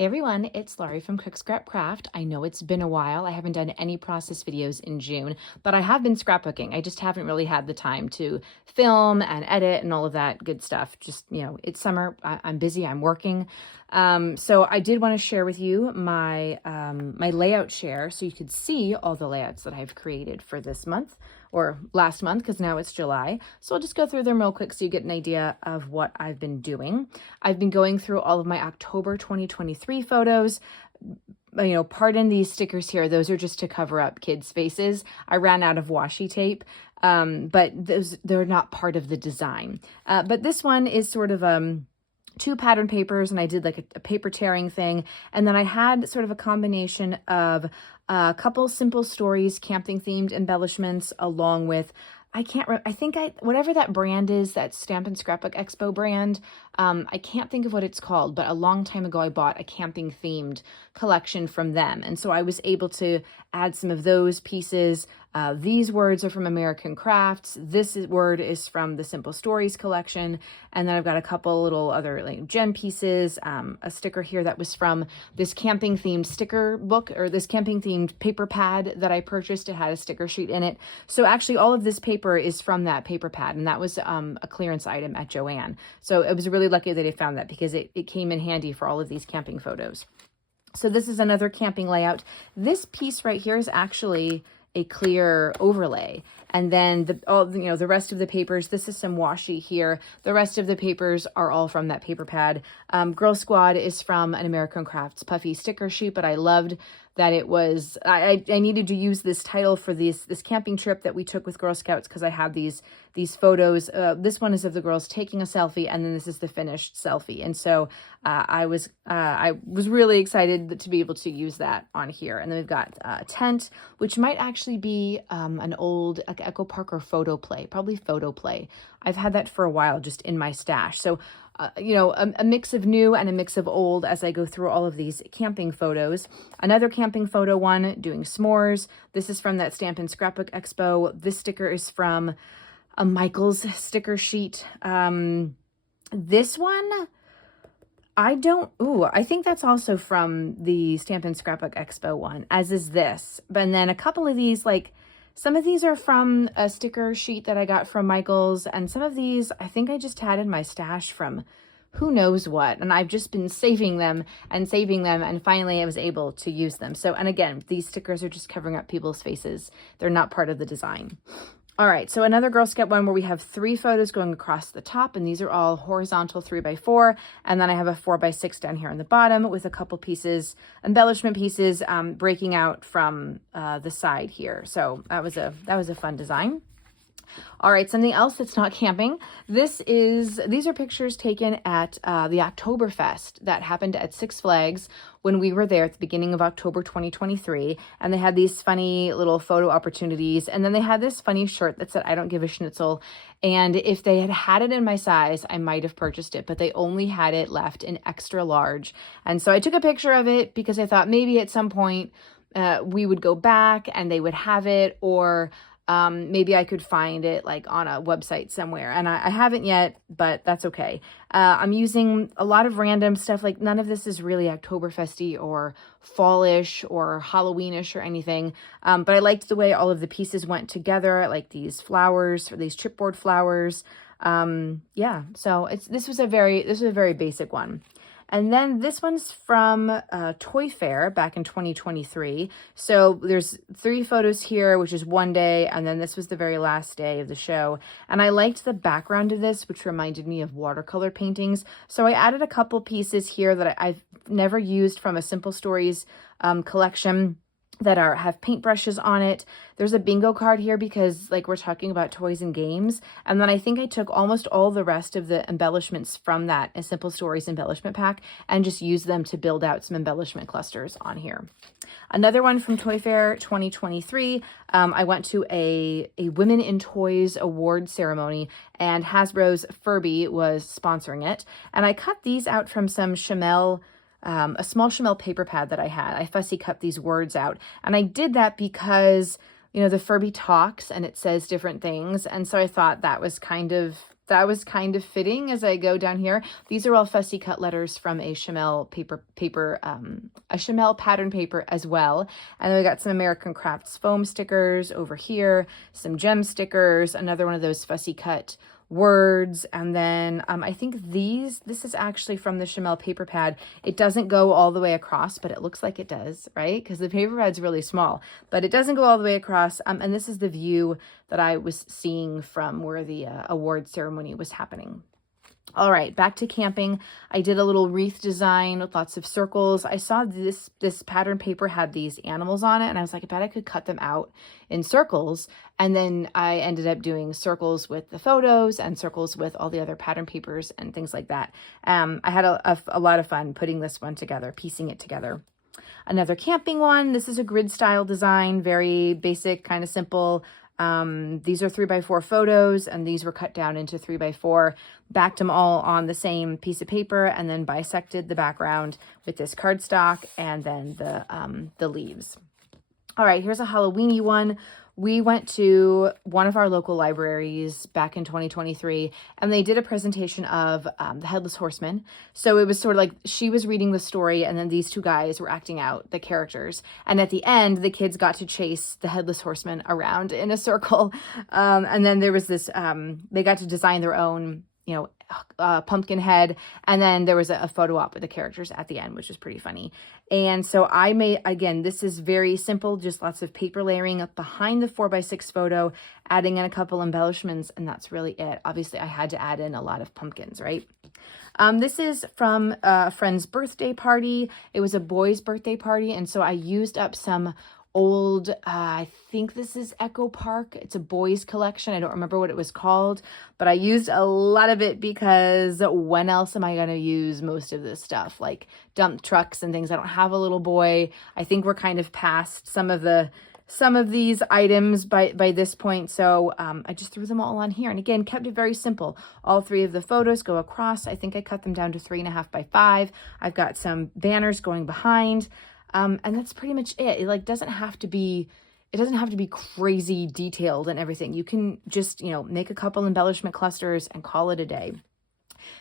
Hey everyone, it's Laurie from Cook Scrap Craft. I know it's been a while. I haven't done any process videos in June, but I have been scrapbooking. I just haven't really had the time to film and edit and all of that good stuff. Just, it's summer. I'm busy. I'm working. So I did want to share with you my layout share so you could see all the layouts that I've created for this month or last month, because now it's July. So I'll just go through them real quick so you get an idea of what I've been doing. I've been going through all of my October 2023 photos. Pardon these stickers here. Those are just to cover up kids' faces. I ran out of washi tape, but they're not part of the design. But this one is sort of two pattern papers, and I did like a paper tearing thing. And then I had sort of a combination of a couple simple stories, camping themed embellishments, along with whatever that brand is, that Stampin' Scrapbook Expo brand, I can't think of what it's called, but a long time ago I bought a camping themed collection from them. And so I was able to add some of those pieces. These words are from American Crafts. This word is from the Simple Stories collection. And then I've got a couple little other like gem pieces, a sticker here that was from this camping themed sticker book, or this camping themed paper pad that I purchased. It had a sticker sheet in it. So actually all of this paper is from that paper pad, and that was a clearance item at Joann. So it was really lucky that I found that, because it came in handy for all of these camping photos. So this is another camping layout. This piece right here is actually a clear overlay. And then the rest of the papers, this is some washi here. The rest of the papers are all from that paper pad. Girl Squad is from an American Crafts puffy sticker sheet, but I loved that it was, I needed to use this title for this camping trip that we took with Girl Scouts, because I had these photos. This one is of the girls taking a selfie, and then this is the finished selfie. And so I was really excited to be able to use that on here. And then we've got a tent, which might actually be an old Echo Parker photo play, probably photo play. I've had that for a while just in my stash. So a mix of new and a mix of old as I go through all of these camping photos. Another camping photo one, doing s'mores. This is from that Stampin' Scrapbook Expo. This sticker is from a Michaels sticker sheet. This one, I think that's also from the Stampin' Scrapbook Expo one, as is this. And then a couple of these, some of these are from a sticker sheet that I got from Michaels, and some of these I think I just had in my stash from who knows what, and I've just been saving them, and finally I was able to use them. So, and again, these stickers are just covering up people's faces. They're not part of the design. All right, so another Girl Scout one where we have 3 photos going across the top, and these are all horizontal 3x4, and then I have a 4x6 down here on the bottom with a couple pieces, embellishment pieces, breaking out from the side here. So that was a fun design. All right, something else that's not camping. These are pictures taken at the Oktoberfest that happened at Six Flags when we were there at the beginning of October 2023. And they had these funny little photo opportunities. And then they had this funny shirt that said, "I don't give a schnitzel." And if they had had it in my size, I might have purchased it, but they only had it left in extra large. And so I took a picture of it because I thought maybe at some point we would go back and they would have it, or maybe I could find it on a website somewhere, and I haven't yet, but that's okay. I'm using a lot of random stuff. None of this is really Oktoberfesty or fallish or Halloweenish or anything. But I liked the way all of the pieces went together. I like these flowers, or these chipboard flowers. Yeah, so this was a very basic one. And then this one's from Toy Fair back in 2023. So there's 3 photos here, which is one day, and then this was the very last day of the show. And I liked the background of this, which reminded me of watercolor paintings. So I added a couple pieces here that I've never used from a Simple Stories collection that have paintbrushes on it. There's a bingo card here because we're talking about toys and games. And then I think I took almost all the rest of the embellishments from that Simple Stories embellishment pack and just used them to build out some embellishment clusters on here. Another one from Toy Fair 2023. I went to a Women in Toys award ceremony, and Hasbro's Furby was sponsoring it. And I cut these out from some Chamel, a small Chamel paper pad that I had. I fussy cut these words out, and I did that because the Furby talks and it says different things, and so I thought that was kind of that was kind of fitting as I go down here. These are all fussy cut letters from a Chamel a Chamel pattern paper as well. And then we got some American Crafts foam stickers over here, some gem stickers, another one of those fussy cut words, and then I think this is actually from the Chamel paper pad. It doesn't go all the way across, but it looks like it does, right? Because the paper pad's really small, but it doesn't go all the way across. And this is the view that I was seeing from where the award ceremony was happening. All right, back to camping. I did a little wreath design with lots of circles. I saw this pattern paper had these animals on it, and I was like, I bet I could cut them out in circles. And then I ended up doing circles with the photos and circles with all the other pattern papers and things like that. I had a lot of fun putting this one together, piecing it together. Another camping one. This is a grid style design, very basic, kind of simple. These are 3x4 photos, and these were cut down into 3x4, backed them all on the same piece of paper, and then bisected the background with this cardstock and then the leaves. All right, here's a Halloween-y one. We went to one of our local libraries back in 2023, and they did a presentation of the Headless Horseman. So it was sort of like she was reading the story, and then these two guys were acting out the characters. And at the end, the kids got to chase the Headless Horseman around in a circle. And then there was this, they got to design their own, pumpkin head. And then there was a photo op with the characters at the end, which was pretty funny. And so I made, again, this is very simple, just lots of paper layering up behind the 4x6 photo, adding in a couple embellishments, and that's really it. Obviously, I had to add in a lot of pumpkins, right? This is from a friend's birthday party. It was a boy's birthday party, and so I used up some old, I think this is Echo Park. It's a boys collection. I don't remember what it was called, but I used a lot of it because when else am I going to use most of this stuff? Like dump trucks and things. I don't have a little boy. I think we're kind of past some of these items by this point. So I just threw them all on here. And again, kept it very simple. All three of the photos go across. I think I cut them down to 3.5 by 5. I've got some banners going behind. And that's pretty much it. It doesn't have to be crazy detailed and everything. You can just, make a couple embellishment clusters and call it a day.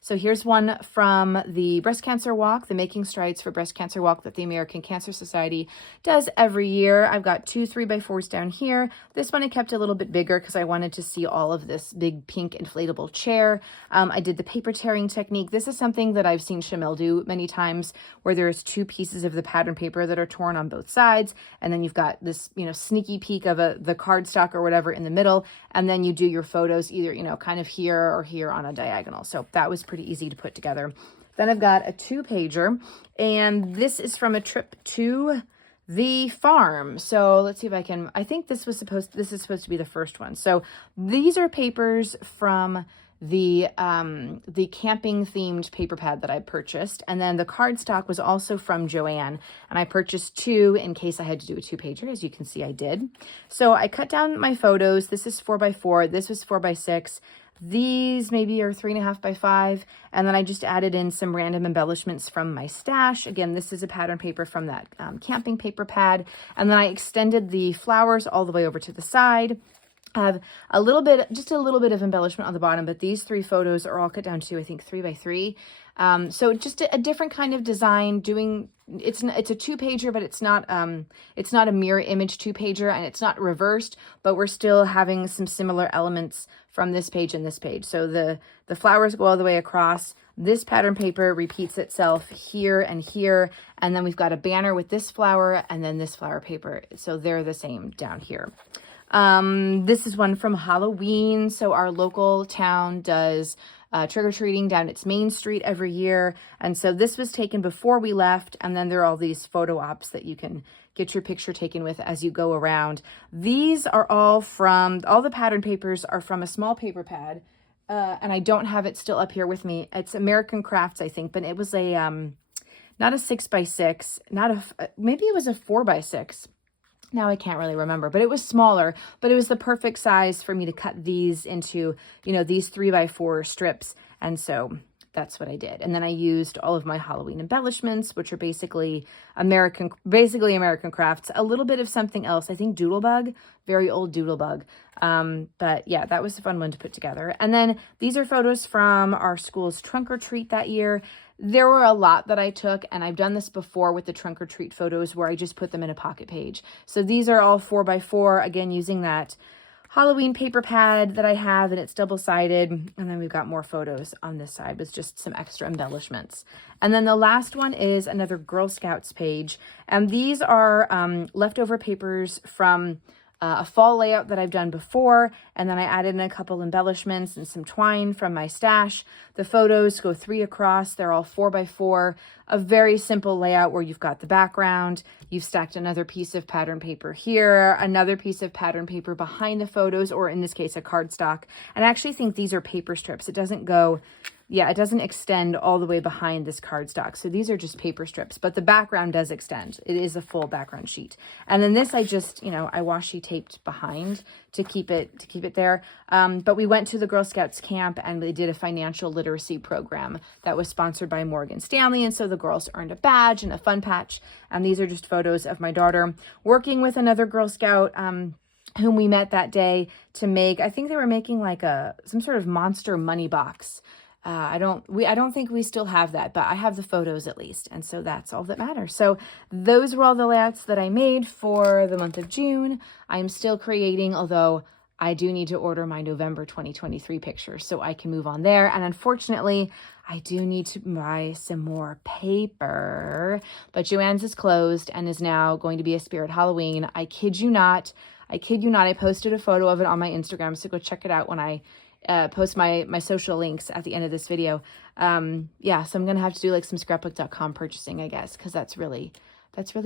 So here's one from the Breast Cancer Walk, the Making Strides for Breast Cancer Walk that the American Cancer Society does every year. I've got 2 3x4s down here. This one I kept a little bit bigger because I wanted to see all of this big pink inflatable chair. I did the paper tearing technique. This is something that I've seen Chamel do many times, where there's 2 pieces of the pattern paper that are torn on both sides, and then you've got this, sneaky peek of the cardstock or whatever in the middle, and then you do your photos either, kind of here or here on a diagonal. So that was pretty easy to put together. Then I've got a 2-pager, and this is from a trip to the farm. So let's see if I think this is supposed to be the first one. So these are papers from the camping themed paper pad that I purchased. And then the cardstock was also from Joann, and I purchased 2 in case I had to do a 2-pager. As you can see, I did. So I cut down my photos. This is 4x4. This was 4x6. These maybe are 3.5 by 5. And then I just added in some random embellishments from my stash. Again, this is a pattern paper from that camping paper pad. And then I extended the flowers all the way over to the side. I have just a little bit of embellishment on the bottom, but these 3 photos are all cut down to, I think, 3x3. So just a different kind of design. It's a 2-pager, but it's not a mirror image 2-pager, and it's not reversed, but we're still having some similar elements from this page and this page. So the flowers go all the way across. This pattern paper repeats itself here and here, and then we've got a banner with this flower and then this flower paper. So they're the same down here. This is one from Halloween. So our local town does trick-or-treating down its main street every year. And so this was taken before we left. And then there are all these photo ops that you can get your picture taken with as you go around. These are all the pattern papers are from a small paper pad. And I don't have it still up here with me. It's American Crafts, I think, but it was not a 6x6, maybe it was a 4x6. Now I can't really remember, but it was smaller, but it was the perfect size for me to cut these into, these 3x4 strips. And so that's what I did. And then I used all of my Halloween embellishments, which are basically American crafts, a little bit of something else. I think Doodlebug, very old Doodlebug. But yeah, that was a fun one to put together. And then these are photos from our school's trunk or treat that year. There were a lot that I took, and I've done this before with the trunk or treat photos where I just put them in a pocket page. So these are all 4x4, again, using that Halloween paper pad that I have, and it's double-sided. And then we've got more photos on this side with just some extra embellishments. And then the last one is another Girl Scouts page. And these are leftover papers from a fall layout that I've done before, and then I added in a couple embellishments and some twine from my stash. The photos go 3 across. They're all 4x4, a very simple layout where you've got the background, you've stacked another piece of pattern paper here, another piece of pattern paper behind the photos, or in this case, a cardstock. And I actually think these are paper strips. It doesn't go... Yeah, it doesn't extend all the way behind this cardstock. So these are just paper strips, but the background does extend. It is a full background sheet. And then this I just, I washi taped behind to keep it there. But we went to the Girl Scouts camp and we did a financial literacy program that was sponsored by Morgan Stanley. And so the girls earned a badge and a fun patch. And these are just photos of my daughter working with another Girl Scout, whom we met that day to make, I think they were making like some sort of monster money box. I don't think we still have that, but I have the photos at least. And so that's all that matters. So those were all the layouts that I made for the month of June. I'm still creating, although I do need to order my November 2023 pictures so I can move on there. And unfortunately, I do need to buy some more paper, but Joann's is closed and is now going to be a Spirit Halloween. I kid you not. I posted a photo of it on my Instagram, so go check it out when I post my social links at the end of this video. Yeah, so I'm gonna have to do like some scrapbook.com purchasing, I guess, because that's really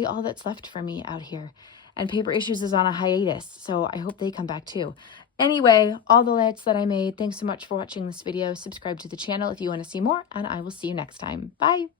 all that's left for me out here. And Paper Issues is on a hiatus, so I hope they come back too. Anyway, all the layouts that I made. Thanks so much for watching this video. Subscribe to the channel if you want to see more, and I will see you next time. Bye.